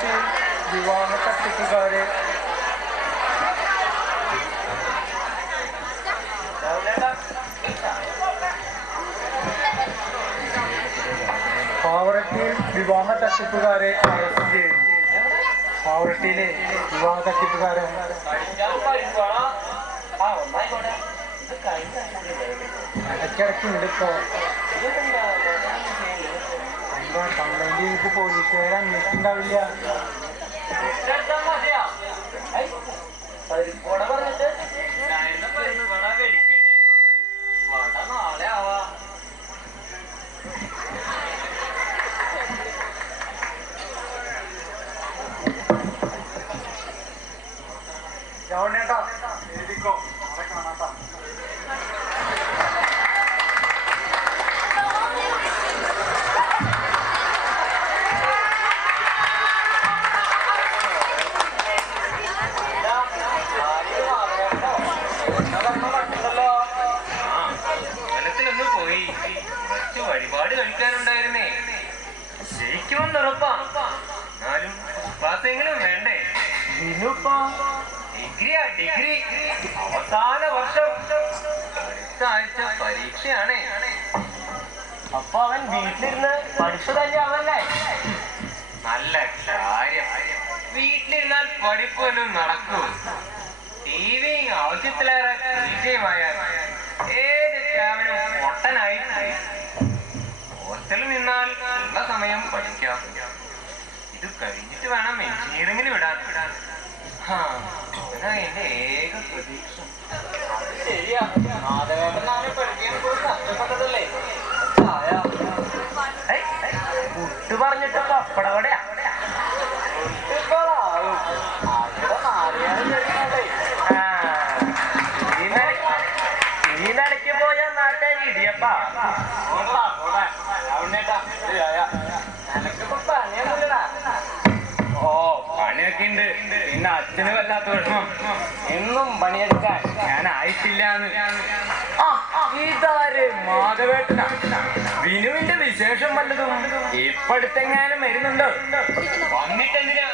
പാവറട്ടി വിവാഹ തട്ടിപ്പുകാരെ പാവറട്ടിയിൽ വിവാഹ തട്ടിപ്പുകാരെ അറസ്റ്റ് ചെയ്തു പാവറട്ടിയിലെ വിവാഹ തട്ടിപ്പുകാരെ ഇടയ്ക്കിടയ്ക്ക് ഉണ്ട് ഇപ്പോ എന്താ കംപ്ലൈന്റ് ചെയ്തിട്ട് പോലീസുകാരെ അന്വേഷിച്ചിട്ടുണ്ടാവില്ല. ജവണ്ണേട്ടാ ഡിഗ്രി അവസാന വർഷം. അടുത്ത പരീക്ഷയാണ്. അപ്പൊ അവൻ വീട്ടിലിരുന്ന് പഠിച്ചു തന്നെയാണല്ലേ? നല്ല കാര്യം. വീട്ടിലിരുന്നാൽ പഠിപ്പൊന്നും നടക്കൂ ടി വി ആവശ്യത്തിലേറെ വിജയമായാൽ ഏത് ക്യാബിനും പൊട്ടനായി. ഹോസ്റ്റലിൽ നിന്നാൽ ഉള്ള സമയം പഠിക്കാം. ഇത് കഴിഞ്ഞിട്ട് വേണം എഞ്ചിനീയറിംഗിന് വിടാൻ. ഹാ, അതാ എന്റെ ഏക പ്രതീക്ഷ ശരിയാ മാധവേട്ടനാണ് പഠിക്കാൻ പോയി കഷ്ടപ്പെട്ടതല്ലേ പറഞ്ഞിട്ട് പപ്പടവടയാ എന്നും പണിയെടുക്കാൻ ഞാൻ ആയിട്ടില്ല ഇതാര്? മാധവേട്ടനാ. വിനുവിന്റെ വിശേഷം വല്ലതും ഇപ്പടുത്തെങ്ങാനും വരുന്നുണ്ടോ? വന്നിട്ടെന്തിനാ?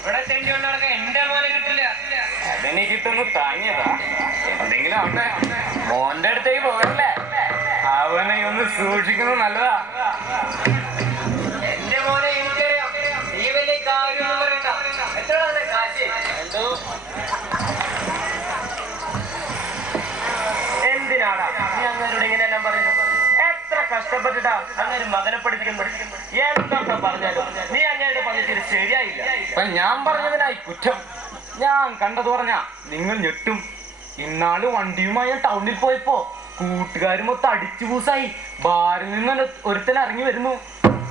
ഇവിടെ തെണ്ടി എന്റെ മോനെ കിട്ടില്ല. അതിനെ കിട്ടുന്നു താങ്ങിയതാ. എന്തെങ്കിലും ആവട്ടെ. മോന്റെ അടുത്തേക്ക് പോകല്ലേ? അവനെ ഒന്ന് സൂക്ഷിക്കുന്നത് നല്ലതാ. ശരിയായില്ല. ഞാൻ പറഞ്ഞതിനായി കുറ്റം. ഞാൻ കണ്ടത് പറഞ്ഞ നിങ്ങൾ ഞെട്ടും. ഇന്നാൾ വണ്ടിയുമായി ഞാൻ ടൗണിൽ പോയപ്പോ കൂട്ടുകാരും മൊത്തം അടിച്ചു പൂസായി. ബാറിൽ നിന്ന് ഒരുത്തൻ ഇറങ്ങി വരുന്നു.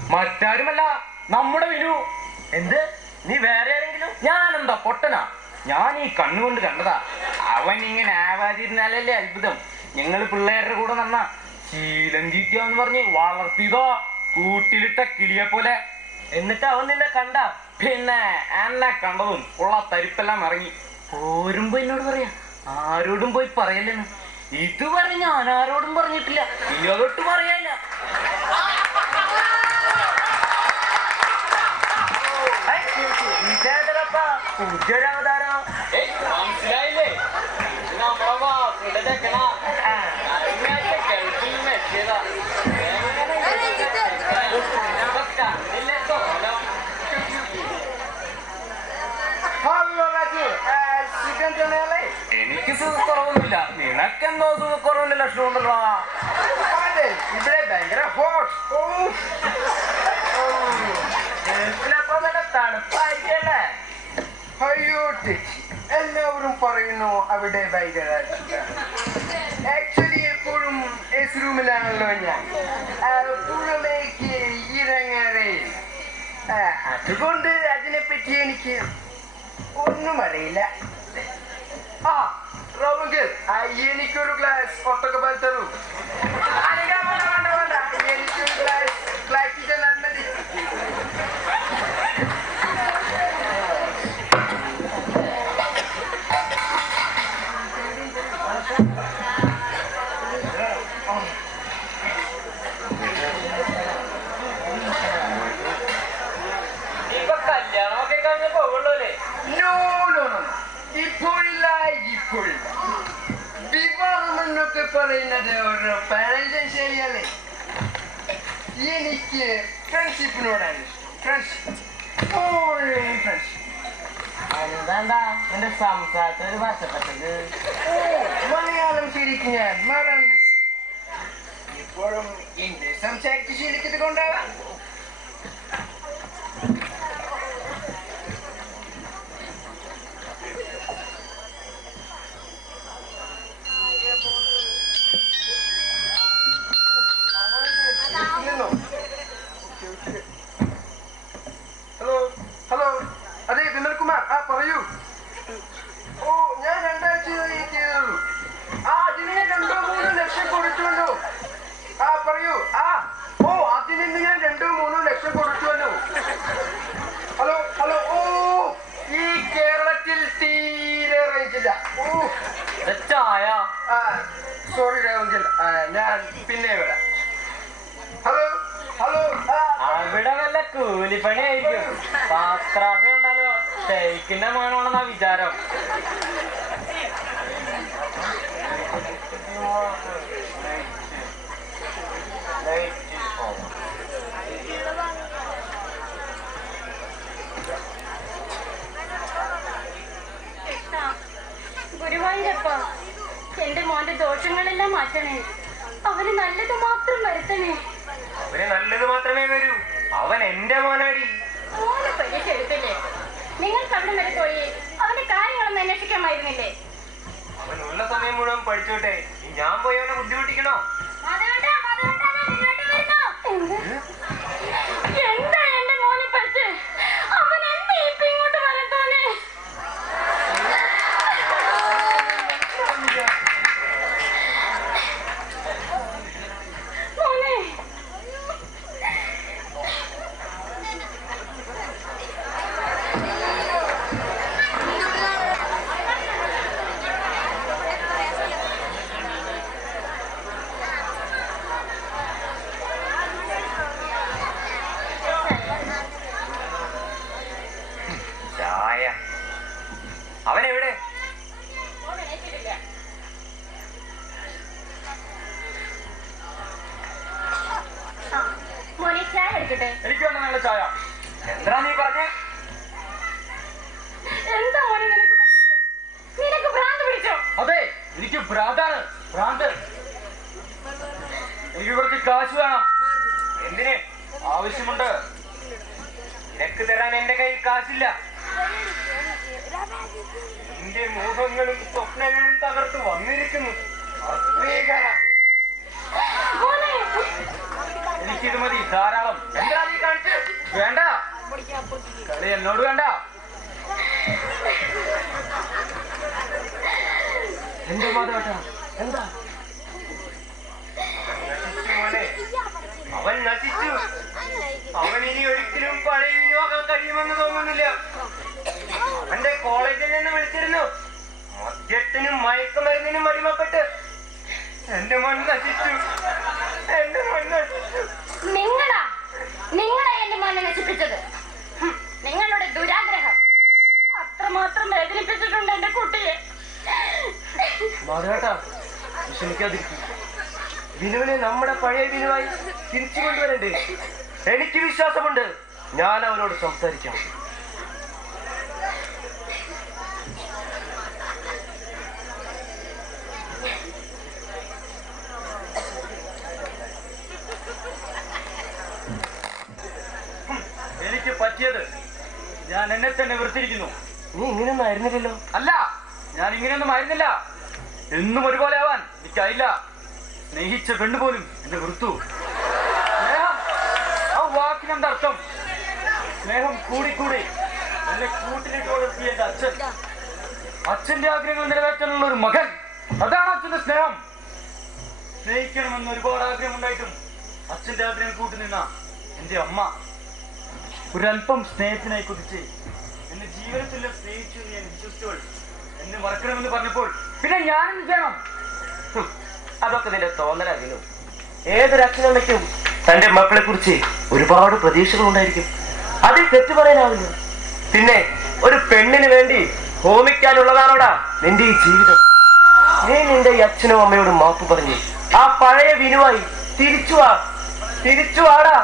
മറ്റാരുമല്ല നമ്മുടെ വിനു. എന്ത്? നീ വേറെ ആരെങ്കിലും? ഞാനെന്താ പൊട്ടനാ? ഞാൻ ഈ കണ്ണുകൊണ്ട് കണ്ടതാ. അവൻ ഇങ്ങനെ ആവാതിരുന്നാലല്ലേ അത്ഭുതം. ഞങ്ങൾ പിള്ളേരുടെ കൂടെ നന്ന ശീലം ചീറ്റിയാന്ന് പറഞ്ഞ് വളർത്തിയതോ കൂട്ടിലിട്ട കിളിയെ പോലെ. എന്നിട്ട് അവൻ നിന്നെ കണ്ട. പിന്നെ എന്നെ കണ്ടതും ഉള്ള തരിപ്പെല്ലാം ഇറങ്ങി. പോരുമ്പോ എന്നോട് പറയാ ആരോടും പോയി പറയല്ലെന്ന്. ഇതുവരെ ഞാൻ ആരോടും പറഞ്ഞിട്ടില്ല. ഇനി അതൊട്ട് പറയല്ല അവതാരം നിനക്കെന്തോ സുഖക്കുറവിന്റെ ലക്ഷണം ഉണ്ടല്ലോ ഇവിടെ ഭയങ്കര ഹോട്ട്. തണുപ്പായിരിക്കല്ലേ? അയ്യോ ചേച്ചി. എല്ലാവരും പറയുന്നു അവിടെ ഭയങ്കര ആക്ച്വലി എപ്പോഴും എസ് റൂമിലാണല്ലോ ഞാൻ. പുറമേക്ക് ഇറങ്ങാറേ അതുകൊണ്ട് അതിനെപ്പറ്റി എനിക്ക് ഒന്നും അറിയില്ല. ആ Raul Gil, a unique class, Porto Cabello. പറഞ്ഞത് ഒരു പഴഞ്ചൻ ശരിയല്ലേ? എനിക്ക് ഫ്രണ്ട്ഷിപ്പിനോടാണ് ഇഷ്ടം. ഫ്രണ്ട്ഷിപ്പ് ഫ്രണ്ട്ഷിപ്പ് അതെന്താ എന്റെ സംസാരത്തിൽ ഒരു വശപ്പെട്ടത്. മലയാളം ശരിക്കും ഞാൻ മറന്നു. ഇപ്പോഴും ഇംഗ്ലീഷ് സംസാരിച്ച് ശീലിക്കുന്നത് കൊണ്ടാവാം. ഓ സോറി ഞാൻ പിന്നെ ഹലോ ഹലോ അവിടെ വല്ല കൂലിപ്പണി ആയിരിക്കും. പാത്രാക്ക് കണ്ടാലോ? തേക്കിന്റെ മണമാണെന്നാ വിചാരം കൃഷ്ണ, ഗുരുവായൂരപ്പ എന്റെ മോന്റെ ദോഷങ്ങളെല്ലാം മാറ്റണേ അവന് നല്ലത് മാത്രം വരുത്തണേ അവന് നല്ലത് മാത്രമേ വരൂ അവൻ എന്റെ മോനാടി മോനെ പരീക്ഷ എടുത്തില്ലേ നിങ്ങൾക്ക് അവിടെ വരെ പോയി അവന്റെ കാര്യങ്ങളൊന്നും അന്വേഷിക്കാമായിരുന്നില്ലേ അവൻ ഉള്ള സമയം മുഴുവൻ പഠിച്ചോട്ടെ. ഞാൻ പോയവനെ അവനെ ഭ്രാന്താണ് ഭ്രാന്ത് എനിക്ക് കുറച്ച് കാശ് വേണം. എന്തിന്? ആവശ്യമുണ്ട്. നിനക്ക് തരാൻ എന്റെ കയ്യിൽ കാശില്ല. എന്റെ മോഹങ്ങളും സ്വപ്നങ്ങളും തകർത്ത് വന്നിരിക്കുന്നു. എനിക്കിത് മതി ധാരാളം. എന്താ നീ കാണിച്ച്? വേണ്ട. കളി എന്നോട് വേണ്ട. മൺ നശിച്ചു എന്റെ മൺ നശിച്ചു നിങ്ങളാ? നിങ്ങളാ എന്റെ മോനെ നശിപ്പിച്ചത് നിങ്ങളുടെ ദുരാഗ്രഹം. അത്രമാത്രം വേദനിപ്പിച്ചിട്ടുണ്ട് എന്റെ കുട്ടിയെ. മാധവേട്ടാ വിഷമിക്കാതിരിക്കും. വിനുവിനെ നമ്മുടെ പഴയ വിനുവായി തിരിച്ചു കൊണ്ടുവരണ്ടേ? എനിക്ക് വിശ്വാസമുണ്ട്. ഞാൻ അവനോട് സംസാരിക്കാം ഹും, എനിക്ക് പറ്റിയത്. ഞാൻ എന്നെ തന്നെ വെറുത്തിരിക്കുന്നു. നീ ഇങ്ങനെയൊന്നും ആയിരുന്നില്ലല്ലോ. അല്ല ഞാൻ ഇങ്ങനെയൊന്നും ആയിരുന്നില്ല. എന്നും ഒരുപോലെ ആവാൻ എനിക്കായില്ല. സ്നേഹിച്ച പെണ്ണു പോലും എന്നെ വെറുത്തു. ആ വാക്കിനെന്താ അർത്ഥം? സ്നേഹം കൂടിക്കൂടി. എന്നെ കൂട്ടിലേക്ക് വളർത്തിയ എന്റെ അച്ഛൻ. അച്ഛന്റെ ആഗ്രഹങ്ങൾ നിറവേറ്റാനുള്ള ഒരു മകൻ. അതാണ് അച്ഛന്റെ സ്നേഹം. സ്നേഹിക്കണമെന്ന് ഒരുപാട് ആഗ്രഹം ഉണ്ടായിട്ടും അച്ഛന്റെ ആഗ്രഹം കൂട്ടി നിന്ന എന്റെ അമ്മ. ഒരല്പം സ്നേഹത്തിനായി കുതിച്ച് എന്റെ ജീവിതത്തിലെ സ്നേഹിച്ചു ഞാൻ വിശ്വസിച്ചവൾ എന്നെ മറക്കണമെന്ന് പറഞ്ഞപ്പോൾ പിന്നെ ഞാൻ ചെയ്യണം? അതൊക്കെ നിന്റെ തോന്നലാകിലും ഏതൊരച്ഛനമ്മയ്ക്കും തന്റെ മക്കളെ കുറിച്ച് ഒരുപാട് പ്രതീക്ഷകൾ ഉണ്ടായിരിക്കും. അതിൽ തെറ്റു പറയാനാവില്ല. പിന്നെ ഒരു പെണ്ണിന് വേണ്ടി ഹോമിക്കാനുള്ളതാണോടാ നിന്റെ ഈ ജീവിതം? നീ നിന്റെ അച്ഛനും അമ്മയോടും മാപ്പ് പറഞ്ഞു ആ പഴയ വിനുവായി തിരിച്ചു വാ തിരിച്ചു വാടാ.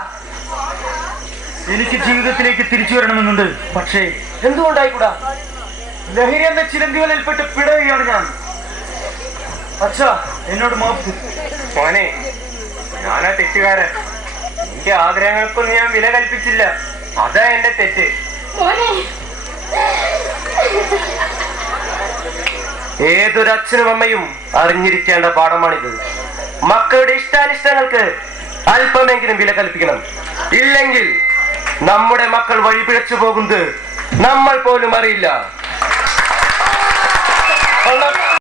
എനിക്ക് ജീവിതത്തിലേക്ക് തിരിച്ചു വരണമെന്നുണ്ട്. പക്ഷേ എന്തുകൊണ്ടായിക്കൂടാ? ലഹരി എന്ന ചിലന്തി വലയിൽപ്പെട്ട് പിടയുകയാണ് ഞാൻ. അച്ഛാ എന്നോട് മാപ്പ്. മോനെ ഞാനാ തെറ്റുകാരൻ. എന്റെ ആഗ്രഹങ്ങൾക്കൊന്നും ഞാൻ വില കൽപ്പിച്ചില്ല. അതാ എന്റെ തെറ്റ്. ഏതൊരച്ഛനും അമ്മയും അറിഞ്ഞിരിക്കേണ്ട പാഠമാണിത്. മക്കളുടെ ഇഷ്ടാനിഷ്ടങ്ങൾക്ക് അല്പമെങ്കിലും വില കൽപ്പിക്കണം. ഇല്ലെങ്കിൽ നമ്മുടെ മക്കൾ വഴിപിഴച്ചു പോകുന്നത് നമ്മൾ പോലും അറിയില്ല.